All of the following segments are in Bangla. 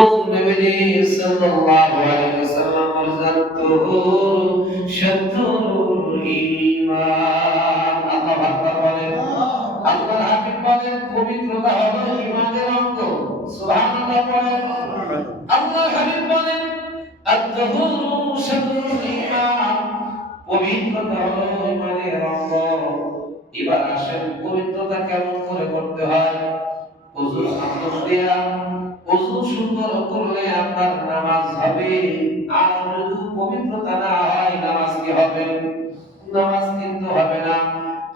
নবীজি সাল্লাল্লাহু আলাইহি ওয়াসাল্লাম বলেছেন তুহুর শাতরুল ঈমান। আল্লাহু আকবার বলেন। আল্লাহর হাবিব বলেন পবিত্রতা হলো ঈমানের অঙ্গ। সুবহানাল্লাহ বলেন। আল্লাহর হাবিব বলেন আত-তাহুর শাতরুল ঈমান। পবিত্রতা হলো ঈমানের অঙ্গ। এবার আসেন পবিত্রতা কেমন করে করতে হয়? ওযুর আমল দিয়া ওযু সুন্দর করলে আপনার নামাজ হবে। আর যদি পবিত্রতা না হয় নামাজ কি হবে? নামাজ কিন্তু হবে না।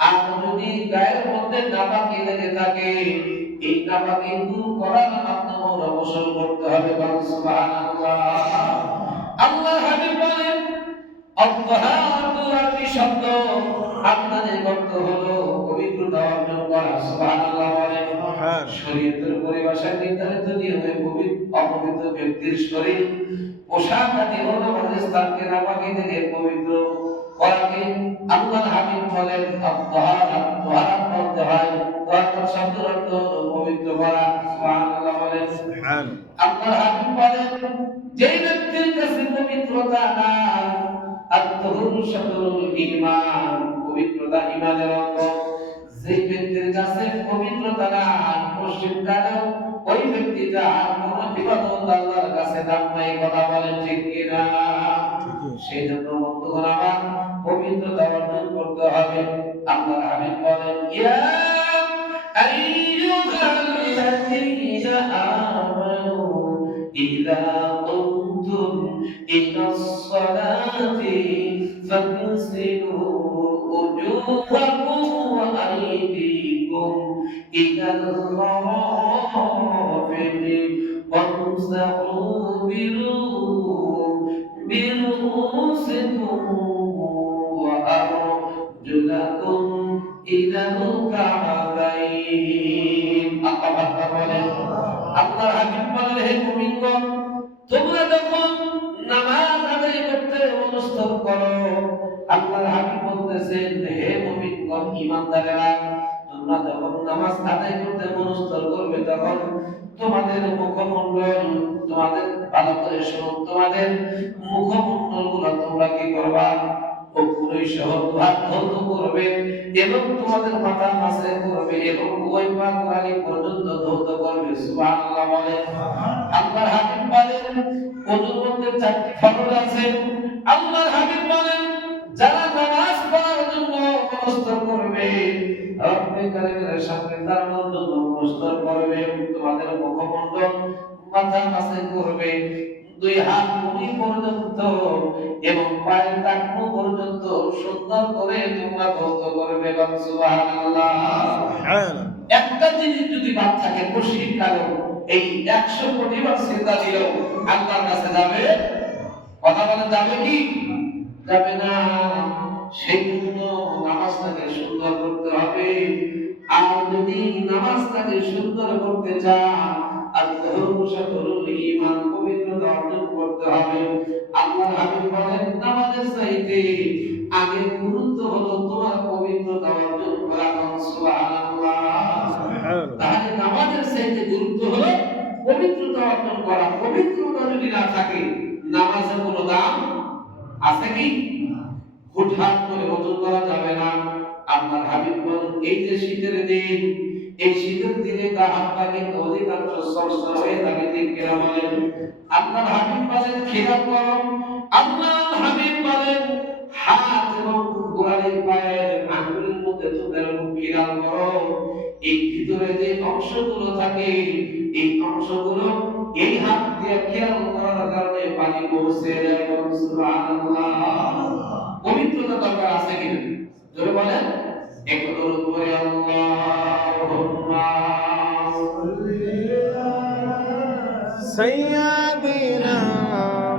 আর যদি গায়ের মধ্যে নাপাকি লেগে থাকে এই নাপাকি দূর করার মাধ্যমে গোসল করতে হবে। সুবহানাল্লাহ। আল্লাহ হাবিব বলেন আত-তাহারাতু আরবি শব্দ আপনাদের অর্থ হলো পবিত্রতা অর্জন করা। সুবহানাল্লাহ বলেন। শরীয়তের পরিভাষায় নির্ধারিত নিয়মে অপবিত্র ব্যক্তির শরীর পোশাক আদি ও নামাজের স্থানকে নাপাকি থেকে পবিত্র করাকে আল্লাহর হাবিব বলেন আত-তাহারাত। তাহারাত বলতে হয় তাহারাত শব্দের অর্থ হলো পবিত্র করা। সুবহানাল্লাহ বলেন। আল্লাহর হাবিব বলেন যেই ব্যক্তির কাছে পবিত্রতা নাই আত-তাহুর শাতরুল ঈমান। পবিত্রতা ঈমানের অঙ্গ। যেই ব্যক্তির কাছে পবিত্রতা নাই পশ্চিম কালেও ওই ব্যক্তি যার কোন ইবাদত আল্লাহর কাছে দাম নাই। কথা বলেন ঠিক কিনা? সেই জন্য বন্ধুগণ আমার পবিত্রতা অর্জন করতে হবে। আল্লাহর হাবিব বলেন ইয়া আইয়ুহাল্লাযীনা আমানু ইযা কুমতুম ইলাস সালাতি ফাগসিলু উজুহাকুম ওয়া আইদিকুম ইলাল মারাফিqi ওয়ামসাহু برؤوسكم وأرجلكم إلى الكعبين। আল্লাহর হাবিব বলেন হে মুমিনগণ তোমরা যখন নামাজ আদায় করতে মনস্থ করো আল্লাহর হাবিব বলতেছেন হে মুমিনগণ ঈমানদারেরা তোমরা যখন নামাজ আদায় করতে মনস্থ করবে তখন তোমাদের মুখমণ্ডল তোমাদের ভালো করে শোনো তোমাদের মুখমণ্ডল গুলো তোমরা কি করবা? অগ্নি সহ হাত ধৌত করবে এবং তোমাদের মাথা মাসে করবে এবং ওই পা গোড়ালি পর্যন্ত ধৌত করবে। সুবহানাল্লাহ বলেন। আল্লাহর হাবিব বলেন ওযুর মধ্যে চারটি ফরজ আছে। আল্লাহর হাবিব বলেন যারা নামাজ পড়ার জন্য মনস্থ করবে রব্বে কারীমের সামনে দাঁড়ানোর জন্য মনস্থ করবে তোমাদের মুখমণ্ডল মাথা মাসে করবে দুই হাত ভূমি পর্যন্ত এবং পায়ের টাকনু পর্যন্ত সুন্দর করে তোমরা ধৌত করবে। সুবহানাল্লাহ। একটা জিনিস যদি বাদ থাকে পশ্চিম কালো এই 100 কোটি বার সিজদা দিলেও আল্লাহর কাছে যাবে? কথা বলেন যাবে কি? যাবে না। সেই জন্য নামাজটাকে সুন্দর করতে হবে। আর যদি নামাজটাকে সুন্দর করতে চান আত-তাহুর শাতরুল ঈমান পবিত্রতা অর্জন করতে হবে। আল্লাহর হাবিব বলেন নামাজের চাইতে আগে গুরুত্ব হলো তোমার পবিত্রতা অর্জন করা। সুবহানাল্লাহ। তাহলে নামাজের চাইতে গুরুত্ব হলো পবিত্রতা অর্জন করা। পবিত্রতা যদি না থাকে নামাজের কোনো দাম আছে কি? হুটহাট করে ওযু করা যাবে না। আল্লাহর হাবিব বলেন এই যে শীতের দিন এই শীতের দিনে গা হাত পা কিন্তু অধিকাংশ সরসর হয়ে থাকে। ঠিক কিনা বলেন? আল্লাহর হাবিব বলেন খেয়াল করো আল্লাহর হাবিব বলেন হাত এবং গোড়ালির পায়ের আঙ্গুলের মধ্যে তোমরা খেয়াল করো এই ভিতরে যে অংশগুলো থাকে এই অংশগুলো এই হাত দিয়ে খেয়াল করার কারণে পানি পৌঁছে যায়। সুবহানাল্লাহ। পবিত্রতা দরকার আছে কিনা? জোরে বলেন একটু দরুদ পড়ে আল্লাহুম্মা সাল্লি আলা সাইয়্যিদিনা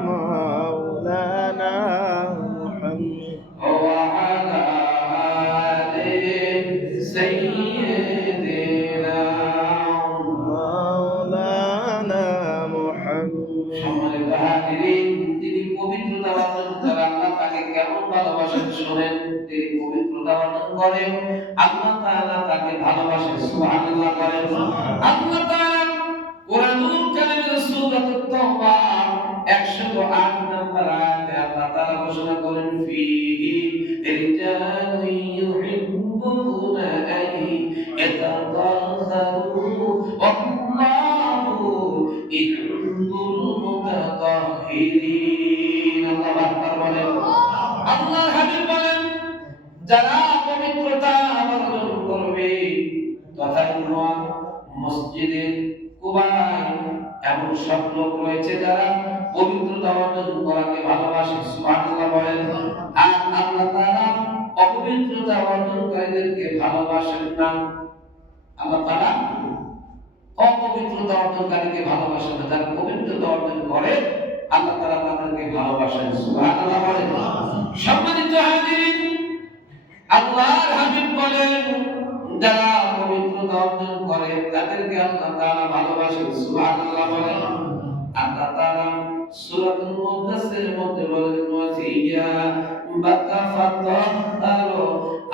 মাওলানা মুহাম্মদ ওয়া আলা আলি সাইয়্যিদিনা মাওলানা মুহাম্মদ। সম্মানিত হাজিরিন তিনি পবিত্রতা অর্জন করে আল্লাহ তাকে কেমন ভালোবাসেন শুনেন। তিনি পবিত্রতা অর্জন করেন আল্লাহ তাআলা তাকে ভালোবাসেন। সুবহানাল্লাহ করেন। আল্লাহ তাআলা কোরআনুল কারীমের সূরাতুত ইন্দুল মুতাতাহহিরিন। আল্লাহু আকবার বলেন। আল্লাহর হাবিব বলেন, যারা পবিত্রতা অর্জন করবে তথা মসজিদে কুবায় এমন সব লোক রয়েছে যারা পবিত্রতা অর্জন করাকে ভালোবাসে, সুবহানাল্লাহ বলেন। আর আল্লাহ তাআলা অপবিত্রতা অর্জনকারীদেরকে ভালোবাসেন না। আল্লাহ তাআলা অপবিত্রতা অর্জনকারীকে ভালোবাসেন না, যারা পবিত্রতা অর্জন করে আল্লাহ তাআলা তাদেরকে ভালোবাসেন, সুবহানাল্লাহ বলেন। সম্মানিত হাজিরিন, আল্লাহর হাবিব বলেন, যারা পবিত্রতা অর্জন করে তাদেরকে আল্লাহ তাআলা ভালোবাসেন, সুবহানাল্লাহ বলেন। আল্লাহ তাআলা সূরাতুল মুদাসসিরের মধ্যে বলেন, ওয়াসিয়া বাতাফাতাহতারু,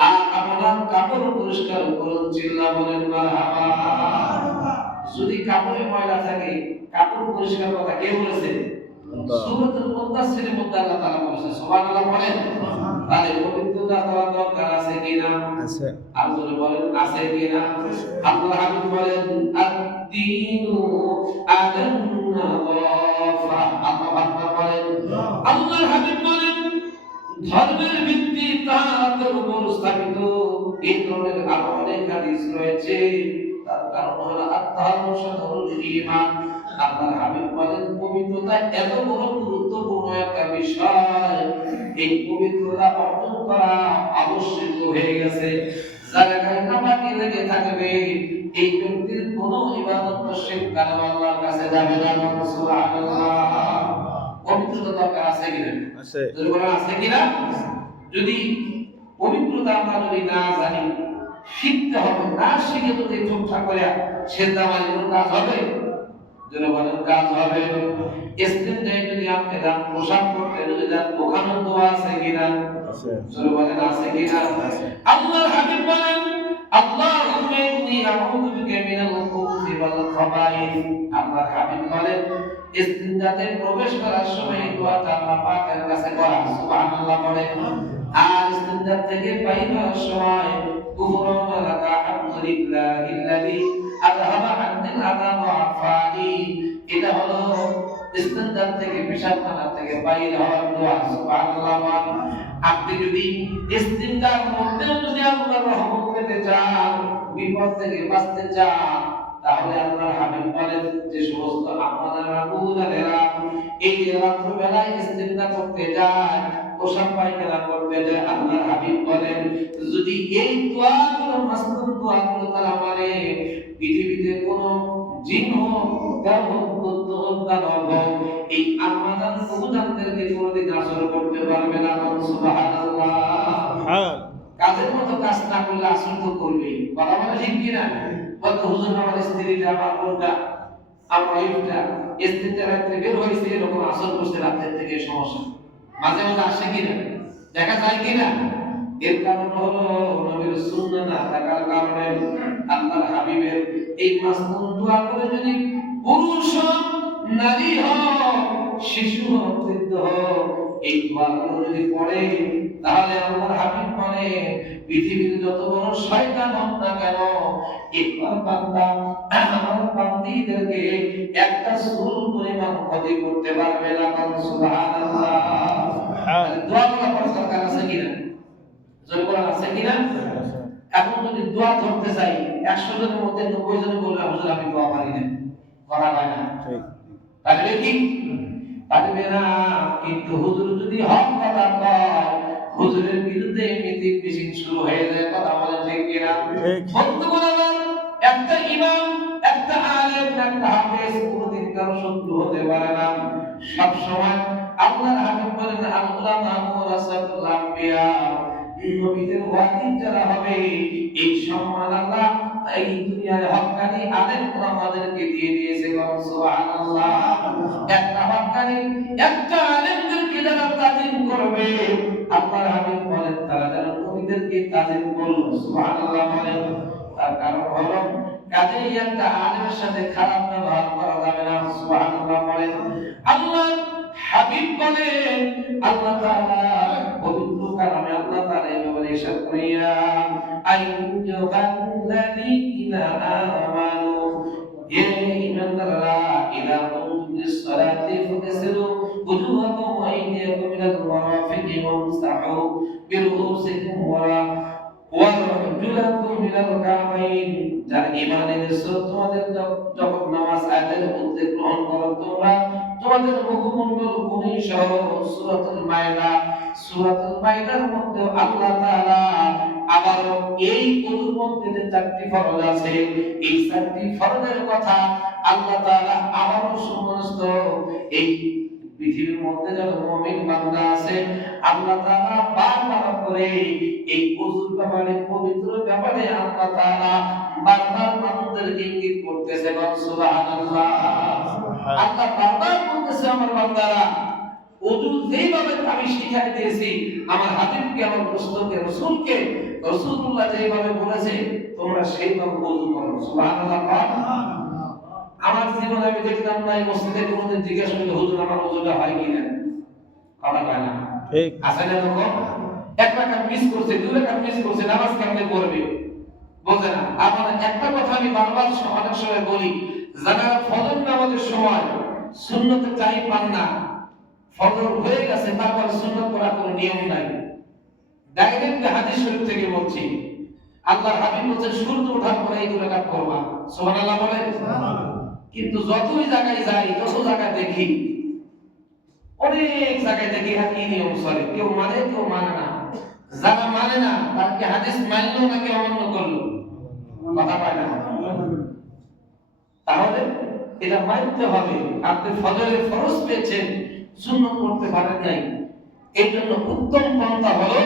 আপনার কাপড় পরিষ্কার করুন, চিল্লা বলেন মারহাবা। যদি কাপড়ে ময়লা থাকে কাপড় পরিষ্কার কথা কে বলেছে? সূরাতুল মুদাসসিরের মধ্যে আল্লাহ তাআলা বলেছে, সুবহানাল্লাহ বলেন। তাহলে পবিত্রতা করা দরকার আছে কিনা? আছে। আল্লাহ বলেন আছে কিনা? আল্লাহ হাবিব বলেন, আদ-দীনু আল-নাযাফা। আল্লাহু আকবার বলেন। আল্লাহর হাবিব বলেন, ধর্মের ভিত্তি তাহার উপর স্থাপিত। এই ধরনের আরো অনেক হাদিস রয়েছে, তার কারণ হলো আত-তাহারু শাতরুল ঈমান। আল্লাহর হাবিব বলেন, পবিত্রতা এত বড় গুরুত্বপূর্ণ একটা বিষয়, এই পবিত্রতা অর্জন করা আবশ্যক হয়ে গেছে। যারা নামাজে লেগে থাকবে এই ব্যক্তির কোনো ইবাদত শিরক কালাম আল্লাহর কাছে যাবে না, সুবহানাল্লাহ। পবিত্রতা দরকার আছে কিনা? আছে। বলেন আছে কিনা? যদি পবিত্রতা আমরা যদি না জানি, শিখতে হবে। না শিখে যদি চুপচাপ করে সেজদা মারি কোনো কাজ হবে? যদি বলেন কাজ হবে। ইস্তেনজায় যদি আপনি যান, পোশাক পরতে যদি যান, ওখানে দোয়া আছে কিনা? আছে। যদি বলেন আছে কিনা? আল্লাহর হাবিব বলেন, আল্লাহুম্মা ইন্নী আউযু বিকা মিনাল খুবুসি ওয়াল খাবাইস। আল্লাহর হাবিব বলেন, ইস্তেনজাতে প্রবেশ করার সময় এই দোয়াটা আল্লাহ পাকের কাছে করা, সুবহানাল্লাহ বলেন। আর ইস্তেনজা থেকে বাইর হওয়ার সময় গুফরানা লাকা আলহামদুলিল্লাহিল্লাযী আযহাবা আননিল আযা ওয়া আফানি, এটা হলো ইস্তেনজা থেকে পেশাবখানা থেকে বাইর হওয়ার দোয়া, সুবহানাল্লাহ। আপনি যদি ইস্তেনজার মধ্যে যদি আল্লাহর রহমত পেতে চান, বিপদ থেকে বাঁচতে চান, তাহলে আল্লাহর হাবিব বলেন, যে সমস্ত আমাদের আবুদারেরা এই রাত্র বেলায় ইস্তেনজা করতে যায়, পোশাক পায়খানা করতে যায়, আল্লাহর হাবিব বলেন, যদি এই দোয়াগুলো মাসনুন দোয়াগুলো তারা মানে, পৃথিবীতে কোনো জিন হোক, দেব হোক, দৈত্য হোক, দানব হোক, এই আমাদের প্রভুজানদেরকে কোনোদিন আসর করতে পারবে না, সুবহানাল্লাহ। কাজের মতো কাজ না করলে আসর তো করবেই, কথা বলে ঠিক কিনা? বলতো হুজুর আমার স্ত্রীটা, আমার বোনটা, আমার ওয়াইফটা ইস্তেনজা রাত্রে বের হয়েছে, এরকম আসর করছে রাতের থেকে, সমস্যা মাঝে মাঝে আসে কিনা, দেখা যায় কিনা? এর কারণ হলো নবীর সুন্নাহ না থাকার কারণে। আল্লাহর হাবিবের এই মাসনুন দোয়া করে যদি পুরুষ হোক, নারী হোক, শিশু হোক, বৃদ্ধ হোক, এই দোয়াগুলো যদি পড়ে, তাহলে আল্লাহর হাবিব বলে, পৃথিবীর যত বড় শয়তান হোক না কেন, একবার বান্দা আমার বান্দীদেরকে একটা চুল পরিমাণ ক্ষতি করতে পারবে না, সুবহানাল্লাহ। দোয়া করার দরকার আছে কিনা? জোরে বলেন আছে কিনা? এখন যদি দোয়া ধরতে চাই, 100 জনের মধ্যে 90 জন বলবে, হুজুর আমি দোয়া পারি না, করা হয় না, পারবে কি? পারবে না। কিন্তু হুজুর যদি হক কথা কয়, হুজুরের বিরুদ্ধে মিটিং মিছিল শুরু হয়ে যায়, কথা বলে ঠিক কিনা? বন্ধুগণ, একটা ইমাম, একটা আলেম, একটা হাফেজ কোনদিন কারো শত্রু হতে পারে না। সব সময় আল্লাহর হাবিব বলেন, আল-উলামা ওয়ারাসাতুল আম্বিয়া, নবীদের ওয়ারিস যারা হবে, এই সম্মান আল্লাহ এই দুনিয়ায় হক্কানি আলেম ওলামাদেরকে দিয়ে দিয়েছে, সুবহানাল্লাহ। একটা হক্কানি, একটা আলেমদেরকে যারা তাজিম করবে, আল্লাহর হাবিব বলেন, তারা যেন নবীদেরকে তাজিম করলো, সুবহানাল্লাহ বলেন। তার কারণ হলো, কাজেই একটা আলেমের সাথে খারাপ ব্যবহার করা যাবে না, সুবহানাল্লাহ বলেন। আল্লাহ হাবিব বলেন, আল্লাহ তাআলা পবিত্র কালামে আল্লাহ তাআলা এভাবে ইরশাদ করিয়া, আইয়ুহাল্লাযীনা আমানু, হে ঈমানদাররা, ইযা তোমাদের মুখমণ্ডল গুণী সহ সূরাতুল মাইদার মধ্যে আল্লাহ তাআলা আবারো এই ওযুর মধ্যে যে চারটি ফরজ আছে, এই চারটি ফরজের কথা আল্লাহ তাআলা আবারো সমস্ত এই পৃথিবীর মধ্যে যত মুমিন বান্দা আছে আল্লাহ তাআলা বারবার করে এই ওযুর ব্যাপারে, পবিত্র ব্যাপারে আল্লাহ তাআলা বারবার মানুষদেরকে ইঙ্গিত করতেছে। সুবহানাল্লাহ। আল্লাহ বারবার বলতেছে, আমার বান্দারা ওযু যেইভাবে আমি শিখাই দিয়েছি, আমার হাবিবকে, আমার দোস্তকে, রাসূলুল্লাহ যেইভাবে বলেছে তোমরা সেইভাবে ওযু করো। সুবহানাল্লাহ। আমার জীবনে আমি দেখলাম না এই মসজিদে কোনোদিন জিজ্ঞাসা করলে হুজুর আমার ওযুটা হয় কিনা, কথা কয় না, ঠিক আছে না? লোক এক রাকাত মিস করছে, দুই রাকাত মিস করছে, নামাজ কেমনে পড়বে বলতে না। আমার একটা কথা আমি বারবার অনেক সময় বলি, যারা ফজর নামাজের সময় সুন্নতে টাইম পান না, ফজর হয়ে গেছে তারপর সুন্নত পড়া কোনো নিয়ম নাই, ডাইরেক্ট হাদিস শরীফ থেকে বলছি, আল্লাহর হাবিব বলেছেন সূর্য ওঠার পরে এই দুই রাকাত করবা। সুবহানাল্লাহ বলেন। কিন্তু যতই জায়গায় যাই, যত জায়গায় দেখি, অনেক জায়গায় দেখি কি নিয়ম চলে, কেউ মানে কেউ মানে না। যারা মানে না তারা কি হাদিস মানলো নাকি অমান্য করলো, কথা পায় না। তাহলে এটা মানতে হবে। আপনি ফজরের ফরজ পেয়েছেন, সুন্নাত করতে পারেন নাই, এই জন্য উত্তম পন্থা হলো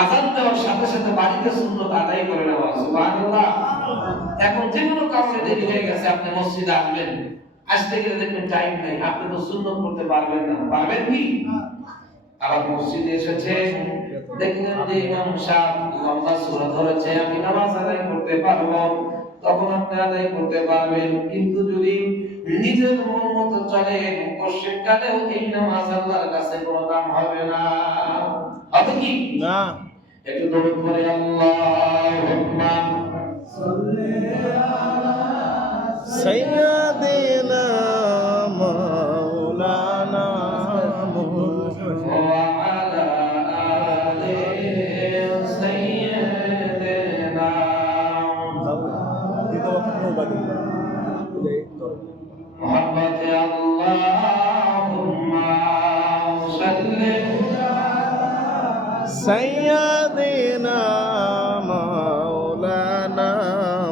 আযান দেওয়ার সাথে সাথে বাড়িতে সুন্নাত আদায় করে নেওয়া। সুবহানাল্লাহ। এখন যে কোনো কারণে দেরি হয়ে গেছে, আপনি মসজিদে আসবেন, আসতে গেলে দেখবেন টাইম নেই, আপনি তো সুন্নাত করতে পারবেন না, পারবেন কি? আবার মসজিদে এসেছে, দেখলেন যে ইমাম সাহেব লম্বা সূরা ধরেছে, আমি নামাজ আদায় করতে পারবো, তখন আপনি আদায় করতে পারবেন। কিন্তু যদি নিজের মন মতো চলে, পশ্চিম কালেও এই নামাজ আল্লাহর কাছে কোনো দাম হবে না। হবে কি না? একটু দরুদ পড়ে আল্লাহুম্মা সাল্লি আলা সাইয়্যিদিনা মাওলানা মুহাম্মদ ওয়া আলা আলি সাইয়্যিদিনা মুহাম্মদ। আল্লাহুম্মা সাল্লি সাইয়্যিদিনা মাওলানা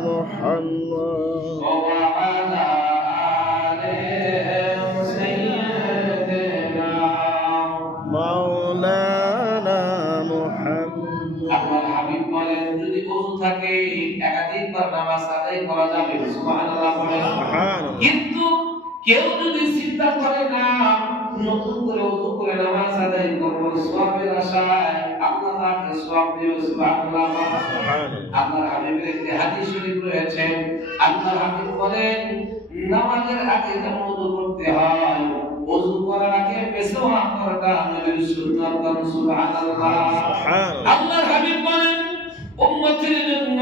মুহাম্মদ ওয়া আলা আলি সাইয়্যিদিনা মাওলানা মুহাম্মদ। আল্লাহর হাবিব বলেন, যদি ওযু থাকে একাধিকবার নামাজ আদায় করা যাবে। সুবহানাল্লাহ বলেন। কিন্তু কেউ যদি চিন্তা করে না নতুন করে ওযু করে নামাজ আদায় করব সওয়াবের আশায়, আল্লাহ তাকে সওয়াব দিবে। সুবহানাল্লাহ। আল্লাহর হাবিবের একটি হাদিস শরীফ রয়েছে, আল্লাহর হাবিব বলেন, নামাজের আগে যখন ওযু করতে হয়, ওযু করার আগে মেসওয়াক করাটা নবীর সুন্নাত। সুবহানাল্লাহ। আল্লাহর হাবিব বলেন, উম্মতের জন্য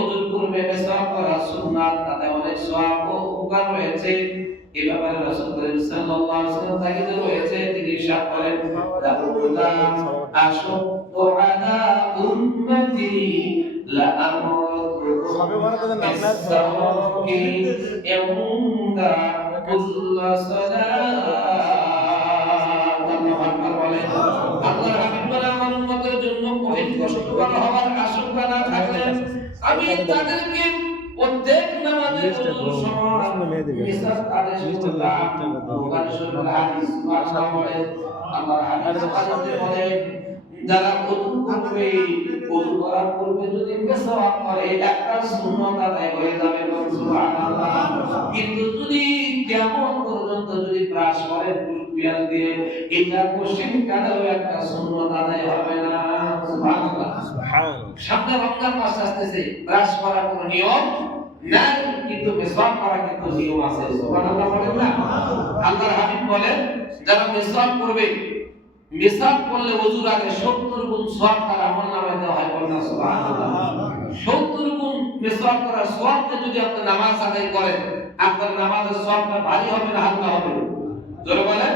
ওযু করবে, মেসওয়াক করা সুন্নাত, তাতে অনেক সওয়াব ও উপকার রয়েছে। এই ব্যাপারে রাসূল করিম সাল্লাল্লাহু আলাইহি ওয়াসাল্লাম তাকিদ রয়েছে, তিনি ইরশাদ করেন, লাউলা আশুক্কু আলা উম্মতি লা আমারতুহুম বিস-সাওয়াকি ইনদা কুল্লি সালাত। আল্লাহর হাবিব বলেন, আমার উম্মতের জন্য কঠিন কষ্টকর হওয়ার আশঙ্কা না থাকলে আমি তাদেরকে প্রত্যেক নামাজের ওযুর সময় মিসাক আদেশ করতাম। বুখারী শরীফের হাদিস। আল্লাহর হাবিব বলেন, যারা ওযু করবে, ওযু করার পূর্বে যদি মিসওয়াক করে একটা সুন্নাত আদায় হয়ে যাবে। সুবহানাল্লাহ। কিন্তু যদি কিয়ামত পর্যন্ত যদি ব্রাশ করে টুথপেস্ট দিয়ে, এটা পশ্চিম কালেও একটা সুন্নাত আদায় হবে না। সুবহানাল্লাহ। সামনে রমজান মাস আসতেছে, ব্রাশ করার কোনো নিয়ম নাই, কিন্তু মিসওয়াক করার কিন্তু নিয়ম আছে। সুবহানাল্লাহ বলেন না? আল্লাহর হাবিব বলেন, যারা মিসওয়াক করবে, মিসওয়াক করলে ওযুর আগে 70 গুণ সওয়াব তার আমলনামায় দেওয়া হয়। বলেন সুবহানাল্লাহ। 70 গুণ মিসওয়াক করার সওয়াবটা যদি আপনি নামাজ আদায় করেন, আপনার নামাজের সওয়াবটা ভারী হবে না হালকা হবে? জোরে বলেন।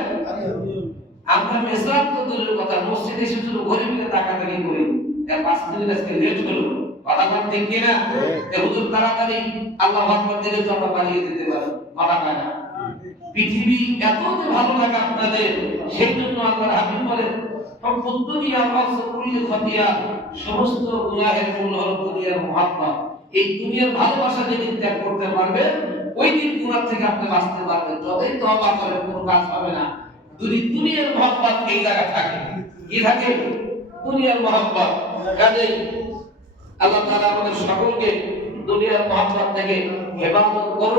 আমরা মিসওয়াক তো দূরের কথা, মসজিদে এসে শুধু ঘড়ি ফিরে তাকাতাকি করি, 5 মিনিট আজকে লেট হলো, কথা বলেন ঠিক কিনা? হুজুর তাড়াতাড়ি আল্লাহু আকবার দিলে তো আমরা বাড়িয়ে দিতে পারি, মাথা পায় না। পৃথিবী এত যে ভালো লাগে আপনাদের, সেই জন্য আল্লাহর হাবিব বলেন হুব্বুদ দুনিয়া ওয়াসকুল্লি খতিয়া, সমস্ত গুনাহের মূল হলো দুনিয়ার মুহাব্বত। এই দুনিয়ার ভালোবাসা যেদিন ত্যাগ করতে পারবে, ওই দিন গুনাহ থেকে আপনি বাঁচতে পারবেন। যতই তওবা করেন কোনো কাজ হবে না। যদি দুনিয়ার মুহাব্বত এই জায়গায় থাকে, কি থাকে? দুনিয়ার মুহাব্বত। কাজেই আল্লাহ তাআলা আমাদের সকলকে দুনিয়ার মুহাব্বত থেকে হেফাজত করুন।